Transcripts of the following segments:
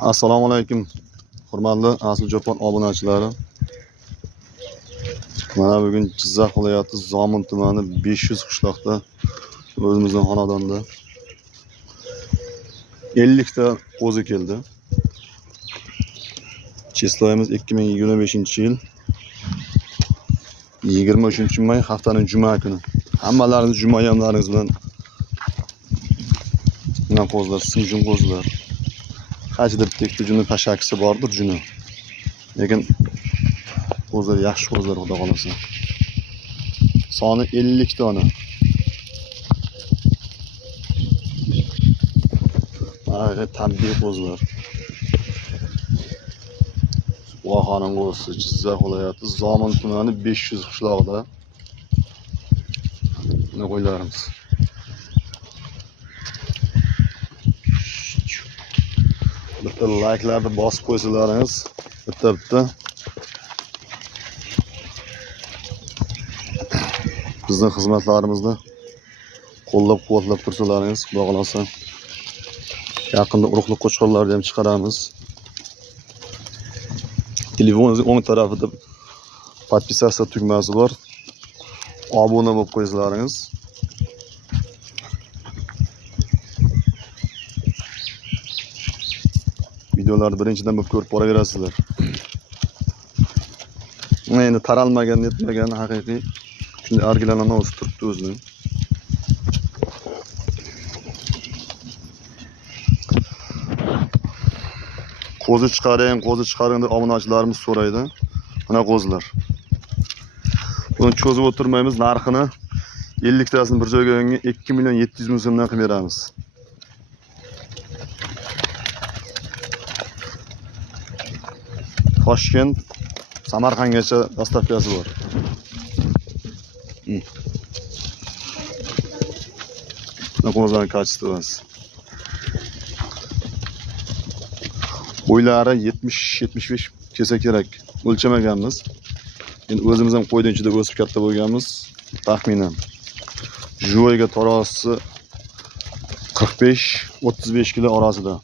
Assalomu alaykum. Hurmatli Asl Jopon obunachilari. Mana bugun Jizzax viloyati Zomin tumani 500 qishloqda o'zimizning xonadonda 50 ta qo'zi keldi. Chesloyimiz 2025-yil 23-may haftaning juma kuni. Hammalaringiz juma yomlaringiz bilan mana qo'zlar, simjun qo'zlar. Qachida bitta juni tashakisi bordir juni. Lekin qo'zlar yaxshi qo'zlar xudo xolasa. Soni 50 dona. Mana tabiiy qo'zlar. Vohaning qo'zi Jizzax viloyati Zomin tumani 500 qishlog'ida. Mana qo'ylarimiz. Bitta like'larni bosib qo'ysalaringiz, bitta bizning xizmatlarimizni qo'llab-quvvatlab tursalaringiz, xudo xolasa yaqinda urug'lik qo'chqorlarni ham chiqaramiz. Telefoningizning o'ng tarafida podpisatsiya tugmasi bor. Obuna bo'lib qo'ysalaringiz. Videolarni birinchidan bo'lib ko'rib boraverasizlar. Endi taralmagan, netmagan haqiqiy shunday argilarni o'zi turibdi o'zini. Qo'zi chiqaring deb obunachilarimiz so'raydi. Mana qo'zlar. Buni cho'zib o'tirmaymiz, narxini 50 tasini bir joyga 2.700.000 so'mdan qilib beramiz. Toshkent, Samarqandgacha dostavkasi bor. Qo'zlarning kачествоsi. Bo'ylari 70-75 kelsa kerak. O'lchamaganmiz. Endi o'zimiz ham qo'ydan ichida o'sib katta bo'lganmiz, taxminan. Joyga tarozisi 45-35 kilo orasida.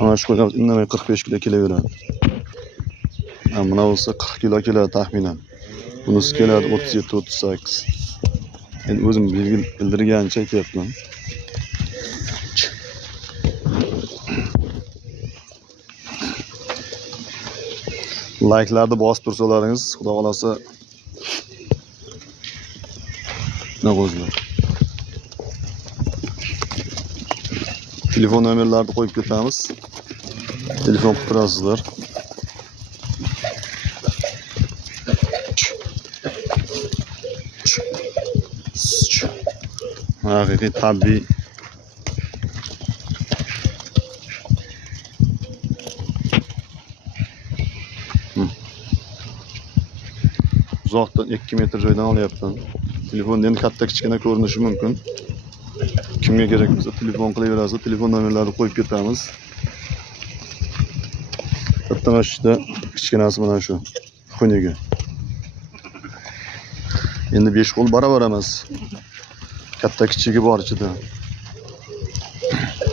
Mana shu qo'ydan indamay 45 kilo kelaveradi. Mana bo'lsa 40 kilo keladi taxminan. Bunisi keladi 37-38. Endi o'zim bildirgancha aytyapman. Like'larni bosib tursalaringiz, xudo xolasa nima qo'zlar. Telefon nomerlarini qo'yib ketamiz. Telefon qilib turasizlar. Haqiqiy tabiiy uzoqdan 2 metr joydan olyapman. Telefon endi katta kichkina ko'rinishi mumkin. Kimga kerak bo'lsa telefon qilaverasiz, telefon nomerlarini qo'yib ketamiz. Bitta mashina kichkinasi mana shu xuniga. Endi 5 qo'l barobar emas. Katta kichigi bor ichida.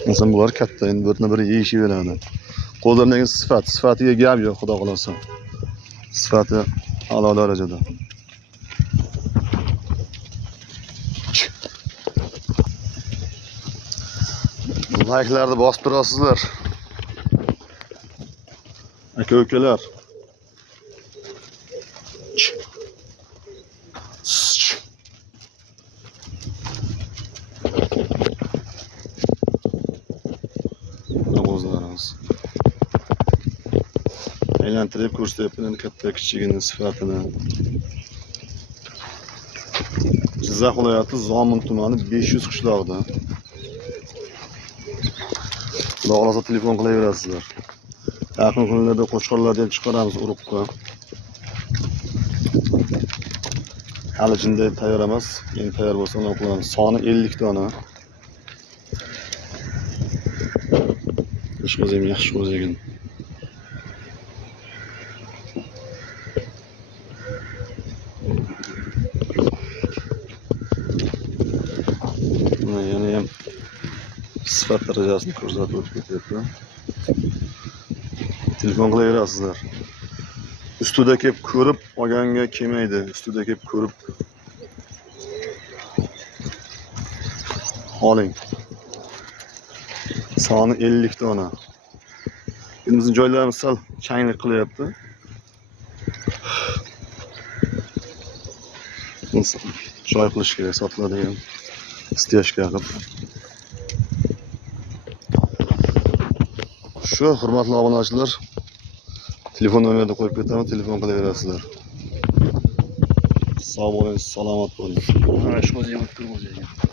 Inson bular katta, endi birni-biri yeyishaveradi. Qo'llarning sifatiga gap yo'q, xudo xolasa. Sifati a'lo darajada. Like'larni bosib turasizlar. Aka-ukalar. Qo'zlarimiz. Aylantirib ko'rsatyapman katta kichigini sifatini. Jizzax viloyati Zomin tumani 500 qishlog'ida. Xudo xolasa telefon qilaverasizlar. Yaqin kunlarda qo'chqorlarni ham chiqaramiz urug'ga. Hali jinday tayyor emas. Endi tayyor bo'lsa uni qilamiz. Soni 50 dona. Ish qo'zi ham yaxshi qo'zi ekan. Yana ham sifat darajasini ko'rsatib o'tib ketyapti. Telefon qilaverasizlar. Ustida kelib ko'rib olganga kelmaydi. Ustida kelib ko'rib oling. Soni 50 dona. Bizning joylarimiz sal changlik qilyapti. Joy qilish kerak, sotiladigan steyajga qilib. Shu hurmatli obunachilar, telefon nomerini qo'yib ketaman, telefon qilaverasizlar. Sog' bo'ling, salomat bo'ling. Mana shu o'ziga o'tib turib o'ziga.